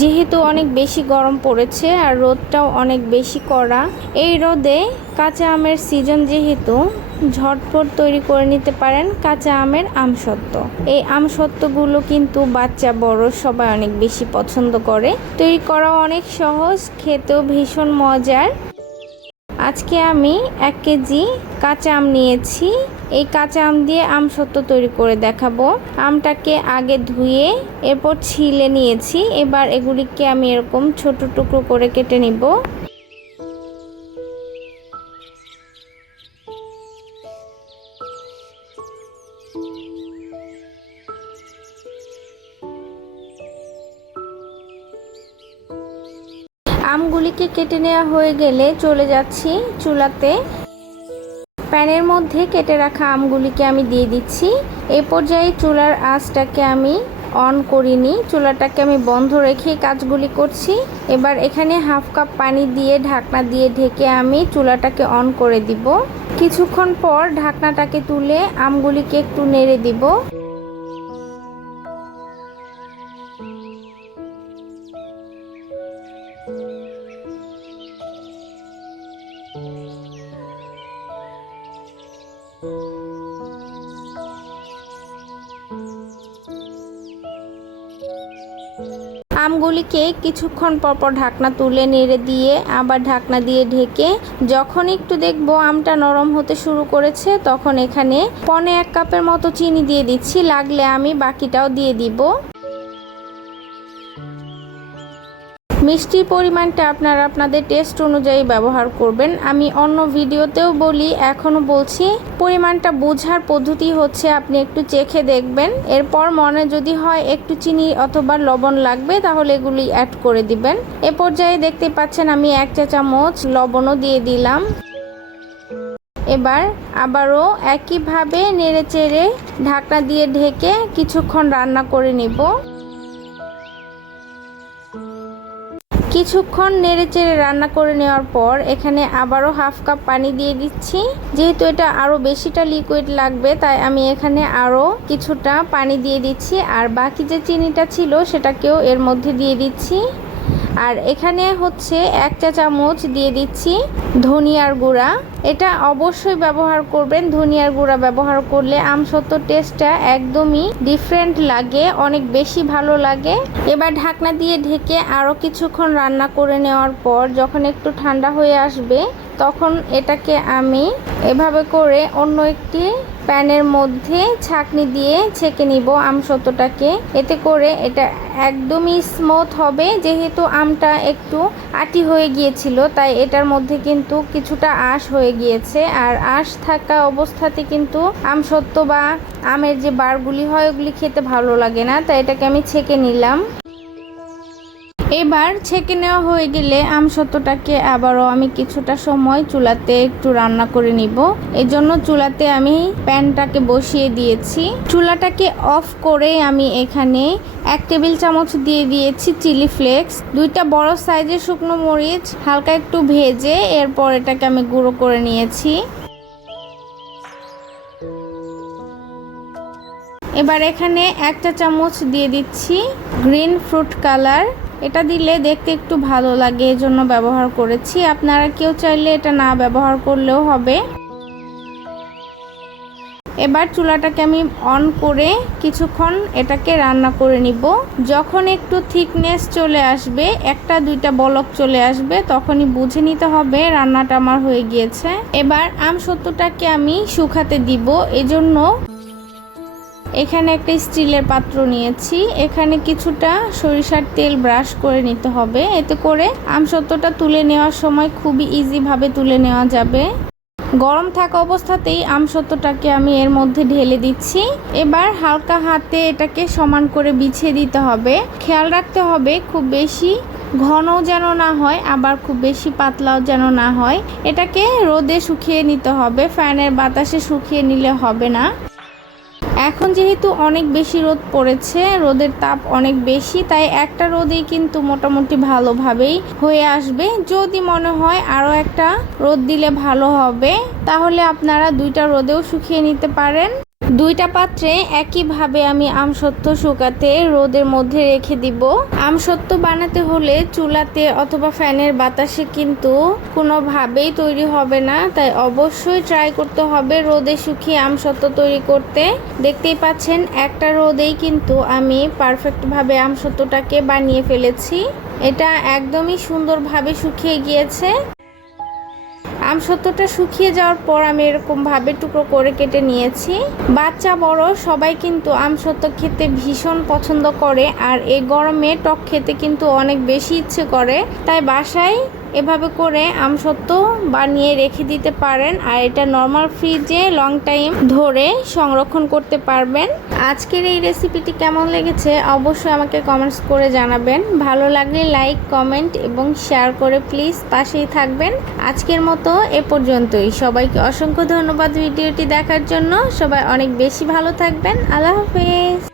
যেহেতু অনেক বেশি গরম পড়েছে আর রোদটাও অনেক বেশি কড়া, এই রোদে কাঁচা আমের সিজন যেহেতু ঝটপট তৈরি করে নিতে পারেন কাঁচা আমের আমসত্ত্ব। এই আমসত্ত্বগুলো কিন্তু বাচ্চা বড় সবাই অনেক বেশি পছন্দ করে। তৈরি করাও অনেক সহজ, খেতেও ভীষণ মজার। আজকে আমি 1 কেজি কাঁচা আম নিয়েছি। এই কাঁচা আম দিয়ে আমসত্ত্ব তৈরি করে দেখাবো। আমটাকে আগে ধুয়ে এরপর ছিলে নিয়েছি। এবার এগুলিকে আমি এরকম ছোট টুকরো করে কেটে নিব। আমগুলিকে কেটে নেওয়া হয়ে গেলে চলে যাচ্ছি চুলাতে। প্যানের মধ্যে কেটে রাখা আমগুলিকে আমি দিয়ে দিচ্ছি। এই পর্যায়ে চুলার আঁচটাকে আমি অন করিনি, চুলাটাকে আমি বন্ধ রেখে কাজগুলি করছি। এবার এখানে হাফ কাপ পানি দিয়ে ঢাকনা দিয়ে ঢেকে আমি চুলাটাকে অন করে দিব। কিছুক্ষণ পর ঢাকনাটাকে তুলে আমগুলিকে একটু নেড়ে দিব। আমগুলিকে কিছুক্ষণ পরপর ঢাকনা তুলে নেড়ে দিয়ে আবার ঢাকনা দিয়ে ঢেকে যখন একটু দেখবো আমটা নরম হতে শুরু করেছে তখন এখানে 1 কাপের মতো চিনি দিয়ে দিচ্ছি। লাগলে আমি বাকিটাও দিয়ে দিব। মিষ্টির পরিমাণটা আপনারা আপনাদের টেস্ট অনুযায়ী ব্যবহার করবেন। আমি অন্য ভিডিওতেও বলি, এখনও বলছি, পরিমাণটা বোঝার পদ্ধতি হচ্ছে আপনি একটু চেখে দেখবেন। এরপর মনে যদি হয় একটু চিনি অথবা লবণ লাগবে তাহলে এগুলি অ্যাড করে দিবেন। এ পর্যায়ে দেখতে পাচ্ছেন আমি 1 চা চামচ লবণও দিয়ে দিলাম। এবার আবারও একইভাবে নেড়ে চেড়ে ঢাকনা দিয়ে ঢেকে কিছুক্ষণ রান্না করে নিব। কিছুক্ষণ নেড়েচেড়ে রান্না করে নেওয়ার পর এখানে আবারও হাফ কাপ পানি দিয়ে দিচ্ছি। যেহেতু এটা আরও বেশিটা লিকুইড লাগবে তাই আমি এখানে আরও কিছুটা পানি দিয়ে দিচ্ছি। আর বাকি যে চিনিটা ছিল সেটাকেও এর মধ্যে দিয়ে দিচ্ছি। আর এখানে হচ্ছে 1 চা চামচ দিয়ে দিচ্ছি ধনিয়ার গুঁড়া। এটা অবশ্যই ব্যবহার করবেন। ধনিয়ার গুঁড়া ব্যবহার করলে আমসত্ত্বর টেস্টটা একদমই ডিফারেন্ট লাগে, অনেক বেশি ভালো লাগে। এবার ঢাকনা দিয়ে ঢেকে আরও কিছুক্ষণ রান্না করে নেওয়ার পর যখন একটু ঠান্ডা হয়ে আসবে তখন এটাকে আমি এভাবে করে অন্য একটি প্যানের মধ্যে ছাঁকনি দিয়ে ছেঁকে নিব আমসত্ত্বটাকে। এতে করে এটা একদমই স্মুথ হবে। যেহেতু আমটা একটু আটি হয়ে গিয়েছিল তাই এটার মধ্যে কিন্তু কিছুটা আঁশ হয়ে গিয়েছে। আর আঁশ থাকা অবস্থাতে কিন্তু আমসত্ত্ব বা আমের যে বারগুলি হয় ওগুলি খেতে ভালো লাগে না, তাই এটাকে আমি ছেঁকে নিলাম। এবার ছেঁকে নেওয়া হয়ে গেলে আমসত্ত্বটাকে আবারও আমি কিছুটা সময় চুলাতে একটু রান্না করে নিব। এজন্য চুলাতে আমি প্যানটাকে বসিয়ে দিয়েছি। চুলাটাকে অফ করে আমি এখানে 1 টেবিল চামচ দিয়ে দিয়েছি চিলি ফ্লেক্স। 2টা বড় সাইজের শুকনো মরিচ হালকা একটু ভেজে এরপর এটাকে আমি গুঁড়ো করে নিয়েছি। এবার এখানে 1 চা চামচ দিয়ে দিচ্ছি গ্রিন ফ্রুট কালার। এটা দিলে দেখতে একটু ভালো লাগে, এজন্য ব্যবহার করেছি। আপনারা কেউ চাইলে এটা না ব্যবহার করলেও হবে। এবার চুলাটাকে আমি অন করে কিছুক্ষণ এটাকে রান্না করে নিব। যখন একটু থিকনেস চলে আসবে, 1টা 2টা বলক চলে আসবে, তখনই বুঝে নিতে হবে রান্নাটা আমার হয়ে গিয়েছে। এবার আমসত্ত্বটাকে আমি শুকাতে দিব। এজন্য এখানে একটা স্টিলের পাত্র নিয়েছি। এখানে কিছুটা সরিষার তেল ব্রাশ করে নিতে হবে। এতে করে আমসত্ত্বটা তুলে নেওয়ার সময় খুবই ইজিভাবে তুলে নেওয়া যাবে। গরম থাকা অবস্থাতেই আমসত্ত্বটাকে আমি এর মধ্যে ঢেলে দিচ্ছি। এবার হালকা হাতে এটাকে সমান করে বিছিয়ে দিতে হবে। খেয়াল রাখতে হবে খুব বেশি ঘনও যেন না হয় আবার খুব বেশি পাতলাও যেন না হয়। এটাকে রোদে শুকিয়ে নিতে হবে, ফ্যানের বাতাসে শুকিয়ে নিলে হবে না। এখন যেহেতু অনেক বেশি রোদ পড়েছে, রোদের তাপ অনেক বেশি, তাই একটা রোদেই কিন্তু মোটামুটি ভালোভাবেই হয়ে আসবে। যদি মনে হয় আরও একটা রোদ দিলে ভালো হবে তাহলে আপনারা 2টা রোদেও শুকিয়ে নিতে পারেন। দুইটা পাত্রে একইভাবে আমি আমসত্ত্ব শুকাতে রোদের মধ্যে রেখে দিব। আমসত্ত্ব বানাতে হলে চুলাতে অথবা ফ্যানের বাতাসে কিন্তু কোনোভাবেই তৈরি হবে না, তাই অবশ্যই ট্রাই করতে হবে রোদে শুকিয়ে আমসত্ত্ব তৈরি করতে। দেখতেই পাচ্ছেন একটা রোদেই কিন্তু আমি পারফেক্টভাবে আমসত্ত্বটাকে বানিয়ে ফেলেছি। এটা একদমই সুন্দরভাবে শুকিয়ে গিয়েছে। আমসত্ত্বটা শুকিয়ে যাওয়ার পর আমি এরকমভাবে টুকরো করে কেটে নিয়েছি। বাচ্চা বড় সবাই কিন্তু আমসত্ত্ব খেতে ভীষণ পছন্দ করে, আর এই গরমে টক খেতে কিন্তু অনেক বেশি ইচ্ছে করে। তাই বাসায় এভাবে করে আমসত্ত্ব বানিয়ে রেখে দিতে পারেন, আর এটা নর্মাল ফ্রিজে লং টাইম ধরে সংরক্ষণ করতে পারবেন। আজকের এই রেসিপিটি কেমন লেগেছে অবশ্যই আমাকে কমেন্টস করে জানাবেন। ভালো লাগলে লাইক, কমেন্ট এবং শেয়ার করে প্লিজ পাশেই থাকবেন। আজকের মতো এ পর্যন্তই। সবাইকে অসংখ্য ধন্যবাদ ভিডিওটি দেখার জন্য। সবাই অনেক বেশি ভালো থাকবেন। আল্লাহ হাফেজ।